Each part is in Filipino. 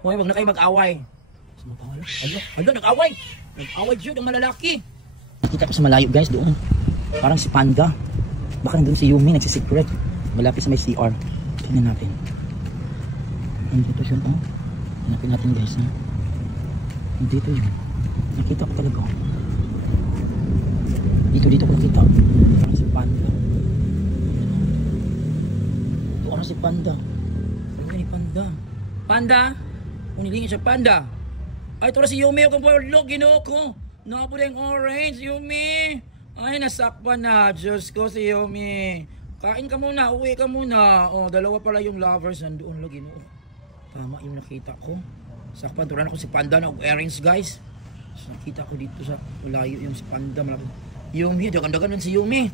Hoy, wag na kayo mag-away. Ano, nag-away. Nag-away dyan ang malalaki. Kita ko sa malayo guys doon. Parang si Panda. Baka nandun si Yumi nagsisecret. Malapit sa may CR. Tingnan natin. Nandito siya. Oh. Hanapin natin guys. Ha? Nandito yun. Nakita ko talaga. Dito ko nakita. Parang si Panda. Ito parang si Panda. Ano ni Panda? Panda? Unilingin siya Panda. Ay, ito na si Yumi. Kung look, ginoo ko. Napula yung orange, Yumi. Ay, nasakpan na. Diyos ko si Yumi. Kain ka muna, uwi ka muna. Oh, dalawa pala yung lovers nandoon. Lagi, no? Tama yung nakita ko. Sakpan, turan ako si Panda na earrings, guys. So, nakita ko dito sa layo yung si Panda. Yumi, dagan-dagan nun si Yumi.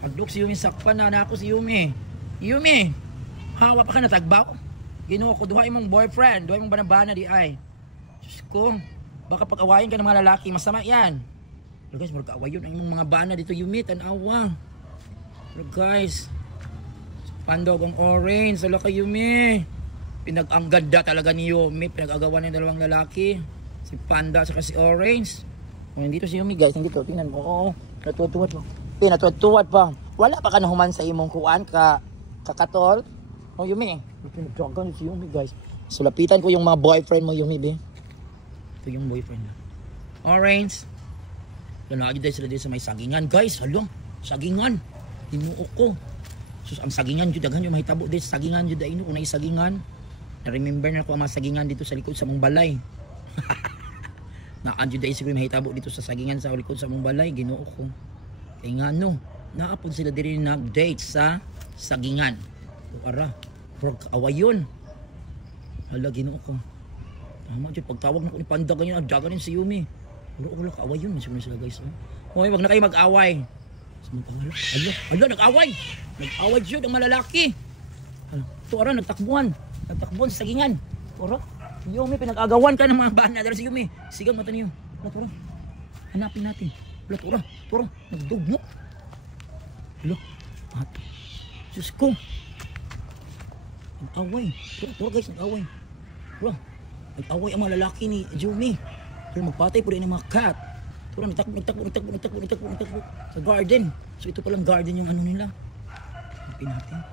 Hadlok si Yumi, sakpan na ako si Yumi. Yumi, hawa pa ka natagbaw? Ginoo ko, duha imong boyfriend, duha imong banabana di ay. Diyos ko, baka pag-awayin ka ng mga lalaki, masama yan. Pero guys, mag-away yun ang imong mga bana dito, Yumi, tanawa. Pero guys, Pandog ang orange, sala ka Yumi. Ang ganda talaga ni Yumi, pinag-agawan ng dalawang lalaki. Si Panda at si Orange. O, nandito si Yumi guys, nandito, tingnan mo. Oo, natutuwad pa. Natutuwad pa. Wala pa ka nahuman sa imong kuan, kakatol. O Yumi, pinag-agawan si Yumi guys. Sulapitan ko yung mga boyfriend mo Yumi, be. Ito yung boyfriend na. Orange. Lagi dahil sila dito sa may sagingan. Guys, halo. Sagingan. Tinuok ko. So, ang sagingan dito. Daghan yung mahitabo dito. Sagingan dito. Dahil kung sagingan. Na-remember na ko ang mga sagingan dito sa likod sa mong balay. Naan dito dahil siguro mahitabo dito sa sagingan sa likod sa mong balay. Ginoo ko. Kaya nga no. Naapod sila dito nag-date sa sagingan. O ara. Away yun. Hala, ginoo ko. Tama dyan, pagtawag na ko ni Panda ganyan, adyagan si Yumi. Wala, kaaway yun. Siguro sila guys. Hoy, wag na kayo mag-away. Alo, nag-away. Nag-away dyan ang malalaki. Ito, ara, nagtakbuhan sa sagingan. Ora, Yumi, pinag-agawan ka ng mga bana. Dara si Yumi. Sigang mata niyo. Tora, hanapin natin. Tora, nagdugmo. Alo, Diyos ko. Nag-away. Tora guys, nag-away. Tora. Nag-away ang mga lalaki ni Yumi. Pero magpatay po rin ng mga cat. Tura, nagtakbo sa garden. So ito palang garden yung ano nila. Hanapin natin.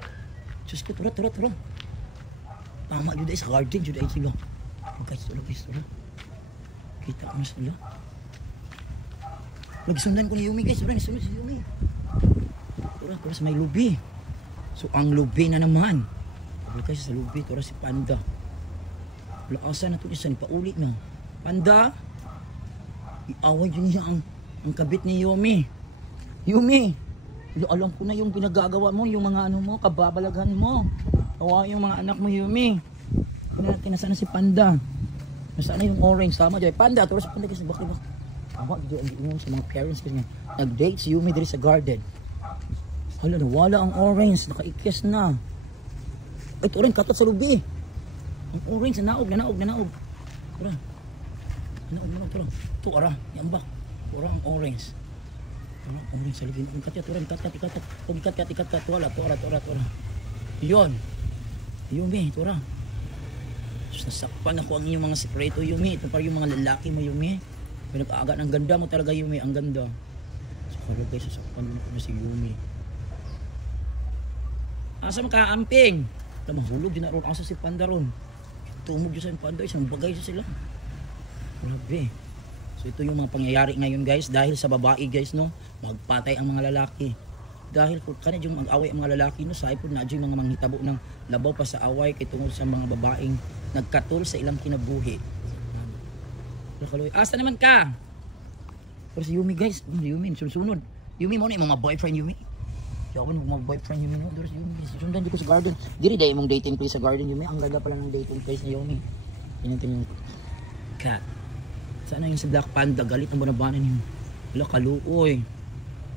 Diyos ko, tura. Tama yun sa garden, yun sila. Guys, tura. Kita ko na sila. Nagsundan ko ni Yumi guys. Tura, nasundan si Yumi. Tura sa may lubi. So ang lubi na naman. Tura guys, sa lubi, tura si Panda. Wala asa na ito isa, paulit na. Panda, iaway yun niya ang kabit ni Yumi. Yumi, alam ko na yung pinagagawa mo, yung mga ano mo, kababalaghan mo. Awa yung mga anak mo, Yumi. Kung natin, nasaan na si Panda? Nasaan na yung orange? Tama dyan. Panda, turo si Panda kasi bakit. Tama, dito sa mga parents kasi nag-date si Yumi dito sa garden. Hala, nawala ang orange. Nakaikis na. Ito rin, katot sa lubi. Ang orange, naog. Tura. Naog. Ito, ara. Yambak. Tura ang orange. Tura, orange sa lagi. Ikat. Tura. Yun. Yumi, tura. Nasakpan ako ang inyong mga sekreto, Yumi. Ito para yung mga lalaki mo, Yumi. Pinag-aaga ng ganda mo talaga, Yumi. Ang ganda. So, kaya guys, sasakpan mo na si Yumi. Asa makaamping? Mahulog din na ron. Asa si Panda ron? Tumog yun sa Panda. Isang bagay sa sila. Grabe. So ito yung mga pangyayari ngayon guys. Dahil sa babae guys no. Magpatay ang mga lalaki. Dahil kung kanina yung mag-away ang mga lalaki no. Sa ipon na yung mga manghitabo ng labaw pa sa away. Kaya tungkol sa mga babaeng nagkatul sa ilang kinabuhi. Asa naman ka? Pero si Yumi guys. Yumi sunod. Yumi mo na yung mga boyfriend Yumi. Yawan mo mga boyfriend Yumi no. Doon si Yumi. Sundan dito sa garden. Diri dahil mong dating place sa garden Yumi. Ang ganda pala ng dating place ni Yumi. Yan yung cat. Sana yung si Black Panda. Galit ang banabanan niyo. Wala kaluoy.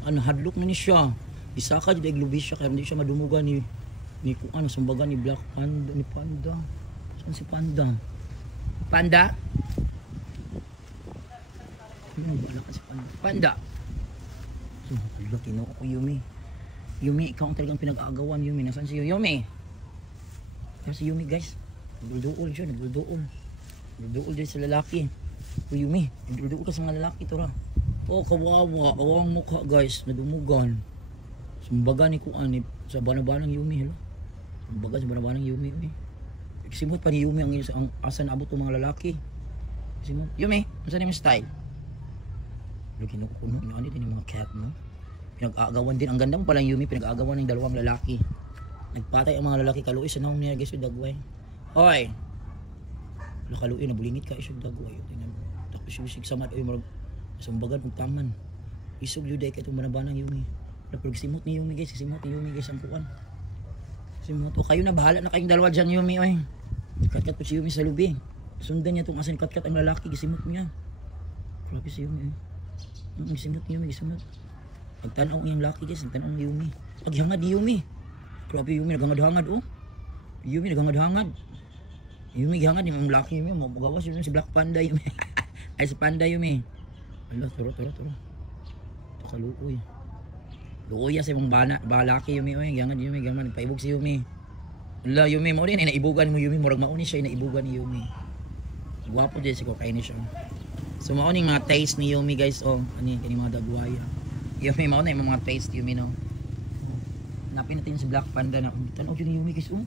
Ano hadlock na ni siya. Isa ka dito iglubi siya. Kaya hindi siya madumugan ni kung ano sumbagan ni Black Panda. Ni Panda. Saan si Panda? Panda? Ano ba ka si Panda? Panda! Wala kinuha ko Yumi. Yumi, ikaw ang talagang pinag-aagawan Yumi. Nasaan si Yumi? Kaya si Yumi guys. Nagduduol siya, nagduduol. Duol din sa lalaki. O Yumi, duol ka sa mga lalaki to ra. Oh, kawawa, kawawang mukha guys, nadumugan. Sumbaga ni Kuan ni sa banabanang Yumi, hello. Sumbaga sa banabanang Yumi, Yumi. Simot pa ni Yumi ang asan abot ng mga lalaki. Simot, Yumi, unsa ni mo style? Lagi na kuno ni din mga cat mo. Pinag-aagawan din ang gandang palang Yumi, pinag-aagawan ng dalawang lalaki. Nagpatay ang mga lalaki kaluoy sa naong niya guys dagway. Hoy. Kaluoy na bulingit ka isog dagway. Tingnan mo. Tapos yung samad oy murag sumbagan ug taman. Isog juday kay itong banabanang Yumi. Napag simot ni Yumi guys, simot ni Yumi guys ang kuan. Simot o kayo na bahala na kayong dalawa diyan Yumi oy. Kat-kat po si Yumi sa lubi. Sundan niya tong asan kat-kat ang lalaki gisimot niya. Grabe si Yumi. Gisimot ni Yumi, gisimot. Pagtanaw iyang laki guys, pagtanaw ni Yumi. Paghangad ni Yumi. Grabe Yumi nagangad-hangad oh. Yumi nagangad-hangad. Yumi gihangad yung laki Yumi, magawas yun si Black Panda Yumi. Ay si Panda Yumi. Ala, turo. Ito kaluoy. Luoy sa imong balaki Yumi oy, gihangad Yumi, gihangad paibog si Yumi. Ala Yumi mo din inaibugan mo Yumi, murag mauni siya inaibugan ni Yumi. Gwapo din si kokain siya. So mao ning mga taste ni Yumi guys oh, ani mga dagwaya. Yumi mao na yung mga taste Yumi no. Hanapin natin si Black Panda na tanaw yun ni Yumi guys oh.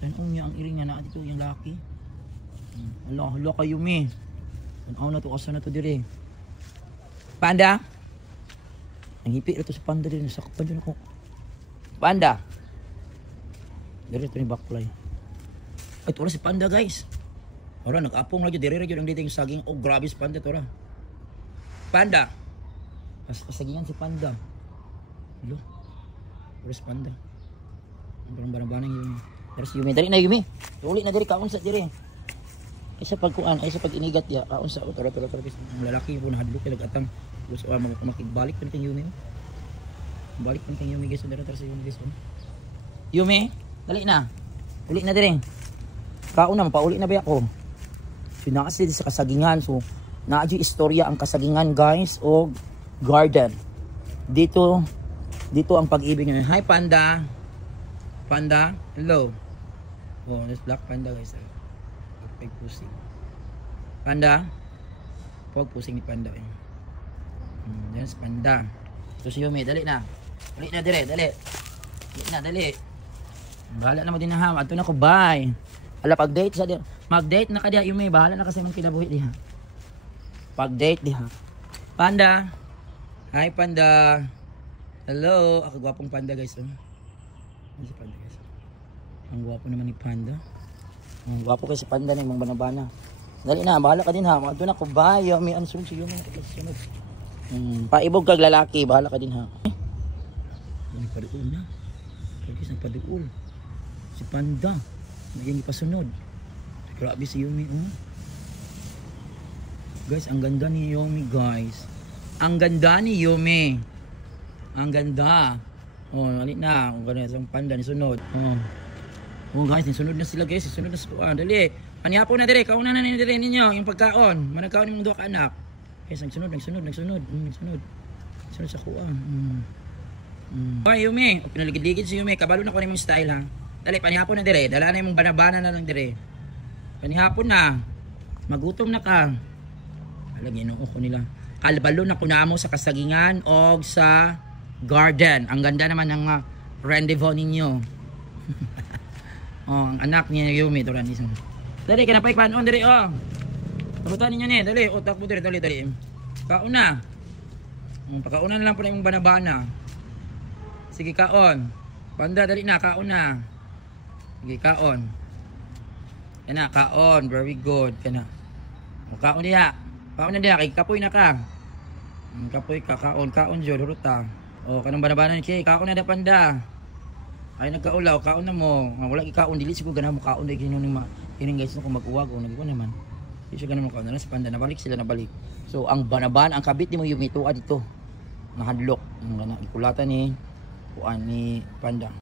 Tanaw niya ang iring nga na dito yung laki. Hala ka Yumi. Tanaw na to asa na to dire. Panda. Ang hipi ito sa Panda din sakpan din ako. Panda. Dire to ni backfly. Ay ito si Panda guys. Ora nag-apong lagi dire gyud ang dito yung saging. Oh grabe si Panda to ra. Panda. Kasagingan si Panda. Hello. Terus Panda. Ang barang-barang Yumi. Terus Yumi, dali na Yumi. Uli na diri kaon sa diri. Isa pagkuan, ay sa pag-inigat ya, kaon sa tara. Ang lalaki po nahadlok kay nagatang. Gusto makigbalik pa ning Yumi. Balik pa ning Yumi guys, dara sa Yumi guys. Yumi, dali na. Uli na diri. Kaon na pauli na ba ako? Sinakasi sa kasagingan so naadyo istorya ang kasagingan guys o garden. Dito ang pag-ibig niya. Hi Panda. Panda, hello. Oh, there's Black Panda guys. Pag pusing. Panda. Pag pusing ni Panda. Yan si Panda. So si Yumi, dali na. Dali na dire, dali. Dali. Bahala na mo din na ha. Ato na ko, bye. Ala pag-date sa dir. Mag-date na ka diha Yumi, bahala na kasi mong kinabuhi diha. Pag-date diha. Panda. Hi Panda. Hello, ako gwapong Panda guys. Ano si Panda guys? Ang gwapo naman ni Panda. Ang gwapo kasi Panda ng mga banabana. Dali na, bahala ka din ha. Doon ako bayo, may answer si Yumi. Paibog kag lalaki, bahala ka din ha. Ay, paduol na. Pagkis ng paduol. Si Panda. Nagyang ipasunod. Grabe si Yumi. Guys, ang ganda ni Yumi guys. Ang ganda ni Yumi. Ang ganda. Oh, alit na. Kung gano'n isang Panda ni sunod. Oh guys, nisunod na sila guys. Nisunod na sila. Dali. Panihapon na dire. Kaunan na dire ninyo. Yung pagkaon. Managkaon yung duwa ka anak. Guys, nagsunod. Sunod sa kuwan. Okay, Yumi. O, pinaligid-ligid si Yumi. Kabalo na ko na yung style ha. Dali, panihapon na dire. Dala na yung banabana na lang dire. Panihapon na. Magutom na ka. Alagyan ang uko nila. Kalbalo na kunamo sa kasagingan o sa garden. Ang ganda naman ng rendezvous ninyo. Oh, ang anak niya Yumi. Dali, kanapay panon. Dali, oh. Tabutan ninyo ni. Dali, oh, takbo dali. Kaon na. Pagkaunan lang po na yung banabana. Sige, kaon. Panda, dali na. Kaon na. Sige, kaon. Yan na, kaon. Very good. Yan na. Kaon niya. Kaon na niya. Kapoy na ka. Kapoy ka. Kaon dyan. Huruta. O, kanong banabana ni Kay. Kaon na da Panda. Ay, nagkaulaw. Kaon na mo. Wala ikaon. Dili siguro ganun mo kaon. Dahil kining guys kung mag-uwag. O, nagkiko naman. Hindi siya ganun mo kaon. Si Panda. Nabalik sila nabalik. So, ang banabana, ang kabit ni mo yung ito dito. Nahadlok. Ang ikulatan ni Panda.